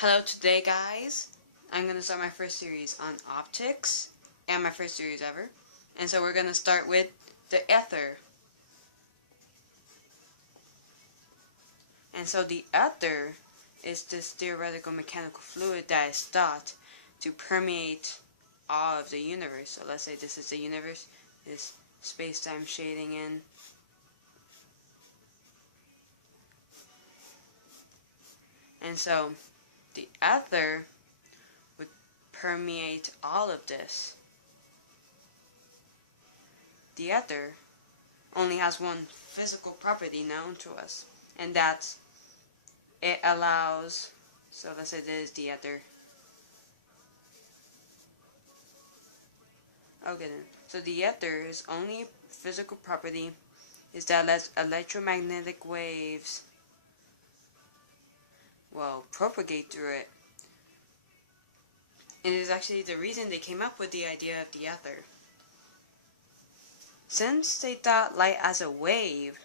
Hello, today guys, I'm going to start my first series on optics, and my first series ever. And so we're going to start with the ether. And so the ether is this theoretical mechanical fluid that is thought to permeate all of the universe. So let's say this is the universe, this space-time shading in. And so the ether would permeate all of this. The ether only has one physical property known to us, and that's it allows, so let's say this is the ether. Okay then, so the ether's only physical property is that lets electromagnetic waves, well, propagate through it. And it is actually the reason they came up with the idea of the ether. Since they thought light as a wave,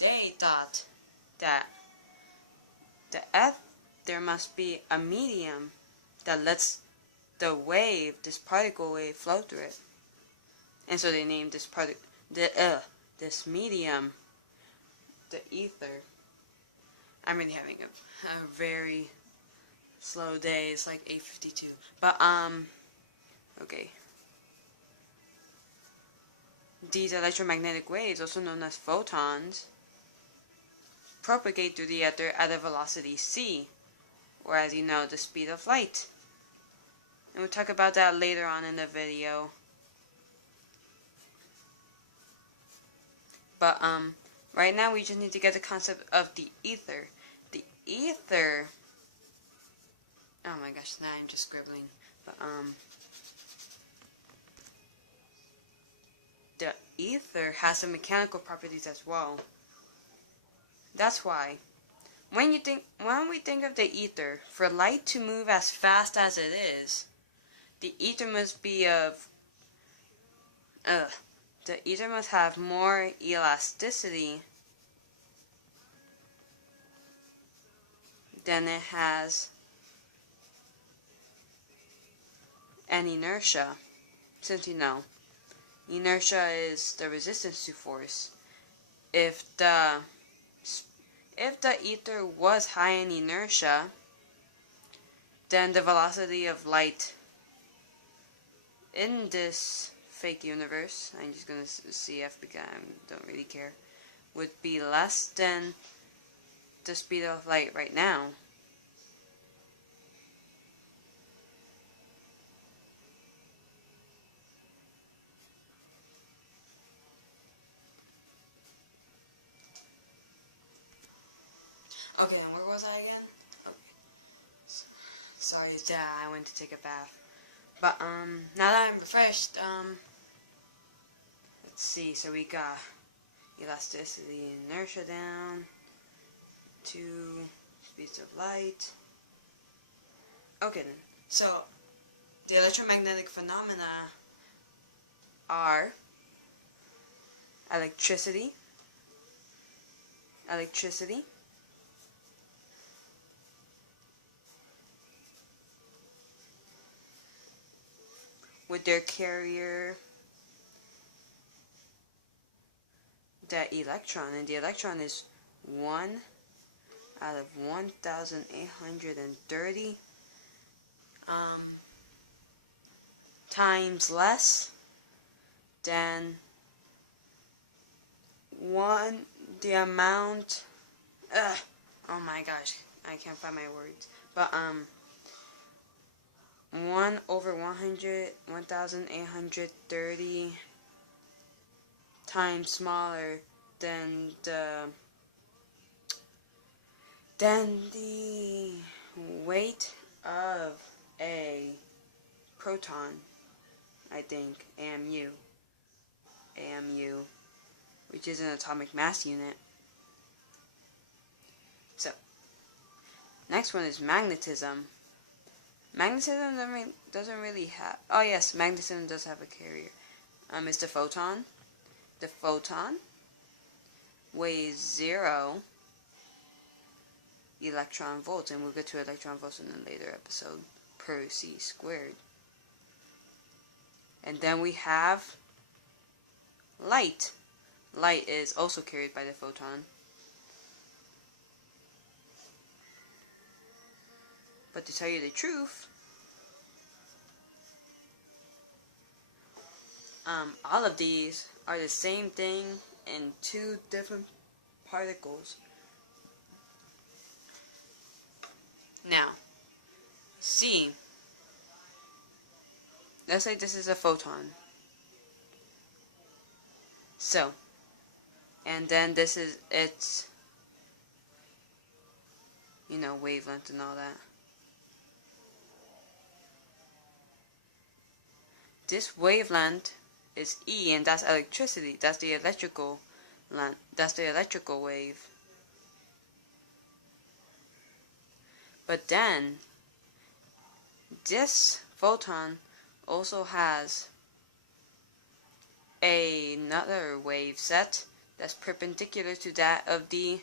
they thought that there must be a medium that lets the wave, this particle wave, flow through it. And so they named this this medium, the ether. I'm really having a very slow day. It's like 8:52. But okay. These electromagnetic waves, also known as photons, propagate through the ether at a velocity c, or as you know, the speed of light. And we'll talk about that later on in the video. But right now we just need to get the concept of the ether. The ether, oh my gosh, now I'm just scribbling. But the ether has some mechanical properties as well. That's why when we think of the ether, for light to move as fast as it is, the ether must be the ether must have more elasticity than it has an inertia. Since you know, inertia is the resistance to force. If the ether was high in inertia, then the velocity of light in this fake universe, I'm just gonna CF because I don't really care, would be less than the speed of light right now. Okay, and where was I again? Okay. Sorry, yeah, I went to take a bath. But now that I'm refreshed, let's see. So we got elasticity and inertia down to speeds of light. Okay then. So the electromagnetic phenomena are electricity, with their carrier, the electron, and the electron is 1 out of 1,830 times less than the amount, oh my gosh, I can't find my words, but 1 over 1,830 times smaller than the weight of a proton, I think, AMU, which is an atomic mass unit. So, next one is magnetism. Magnetism doesn't really have, oh yes, magnetism does have a carrier. It's the photon. The photon weighs 0 electron volts, and we'll get to electron volts in a later episode, per c squared. And then we have light. Light is also carried by the photon. But to tell you the truth, all of these are the same thing in two different particles. Now, C. Let's say this is a photon. So, and then this is its, wavelength and all that. This wavelength is E, and that's electricity. That's the electrical wave. But then this photon also has another wave set that's perpendicular to that of the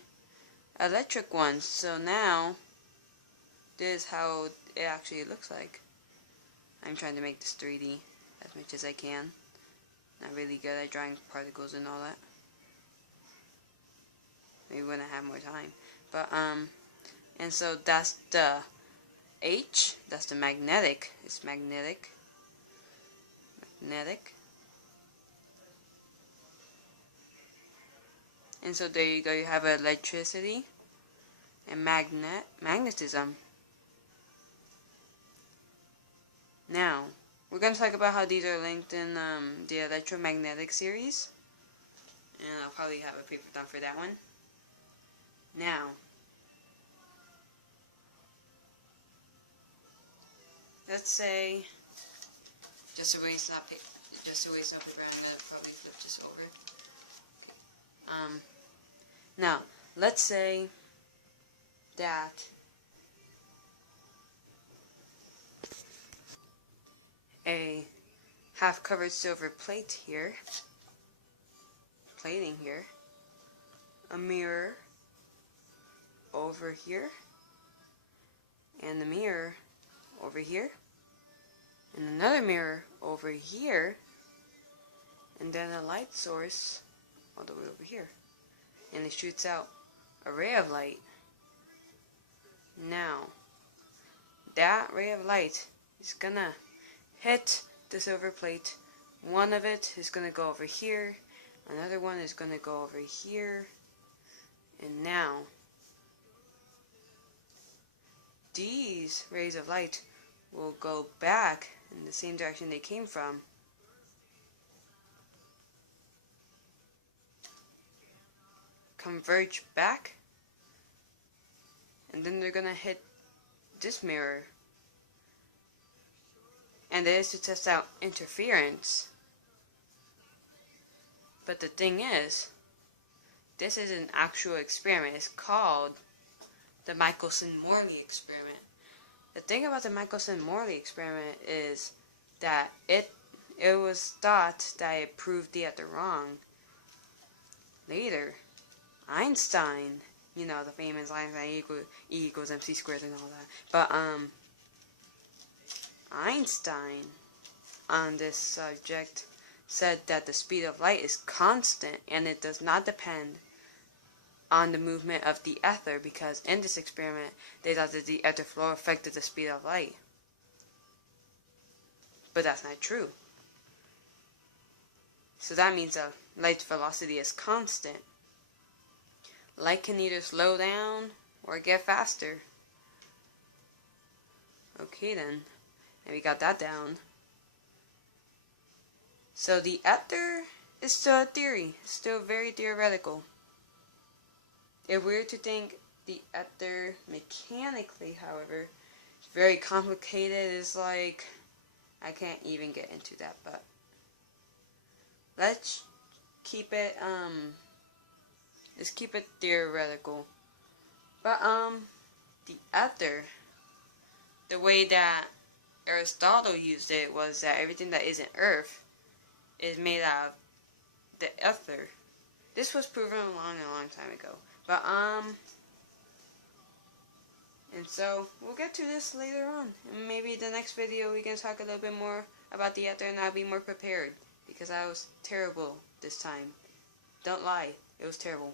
electric one. So now this is how it actually looks like. I'm trying to make this 3D as much as I can. Not really good at drawing particles and all that. Maybe when I have more time. But and so that's the H, that's the magnetic. It's magnetic. And so there you go, you have electricity and magnetism. Now, we're going to talk about how these are linked in the electromagnetic series. And I'll probably have a paper done for that one. Now, let's say, just to waste no paper, I'm going to probably flip this over. Now, let's say that a half-covered silver plating here, a mirror over here, and the mirror over here, and another mirror over here, and then a light source all the way over here, and it shoots out a ray of light. Now, that ray of light is gonna hit the silver plate. One of it is gonna go over here, another one is gonna go over here, and now these rays of light will go back in the same direction they came from. Converge back, and then they're gonna hit this mirror, and that is to test out interference. But the thing is, this is an actual experiment. It's called the Michelson-Morley experiment. The thing about the Michelson-Morley experiment is that it was thought that it proved the other wrong. Later, Einstein, the famous Einstein E equals mc squared and all that. But Einstein on this subject said that the speed of light is constant and it does not depend on the movement of the ether, because in this experiment they thought that the ether flow affected the speed of light. But that's not true. So that means that light's velocity is constant. Light can either slow down or get faster. Okay then, and we got that down. So the ether is still a theory, still very theoretical. If we were to think the ether mechanically, however, it's very complicated. It's like, I can't even get into that, but let's keep it theoretical. But the ether, the way that Aristotle used it was that everything that isn't Earth is made out of the ether. This was proven a long time ago. But And so we'll get to this later on. And maybe the next video we can talk a little bit more about the ether and I'll be more prepared. Because I was terrible this time. Don't lie, it was terrible.